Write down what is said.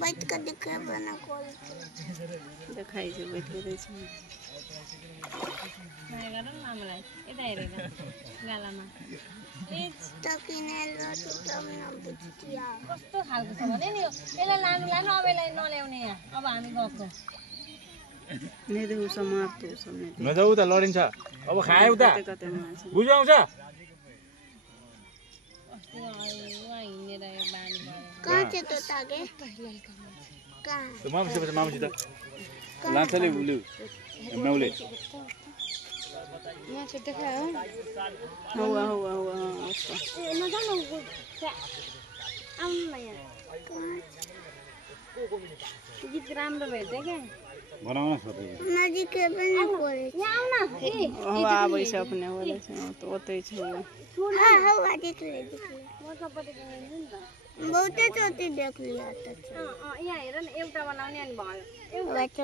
बैठ कर दिखा बना कॉल देखाइ छै बैठ के दै छै नाही गर्न नामलाई यता हेरेर गालामा तकिनेल रोटी तब न बुझिया कस्तो खालको छ भने नि यसलाई लानु लानु अब यसलाई नल्याउने यहाँ अब हामी गएको नै देऊ समाप्त हो सब नै नजाऊ त लडिन्छ अब खायौ त बुझ्नु आउँछ अस्ति उहाँ हिँडेर यो बानी भयो कहाँ चाहिँ त तागे कहाँ मामुसी त लान्छले उले माउले यहाँ चाहिँ देखायो हुआ नजानु आउनु न यहाँ गीत राम्रो भेट्छ क्या बनाउन सक्छ नजिक पनि कोरे यहाँ आउन हवा आबै छ अपने होला छ त ओतै छ हाँ हवा दिख रही म सबैले किन्छु नि त बहुते चोटी देख लिया त यहाँ हेर न एउटा बनाउने अनि भयो बच्चा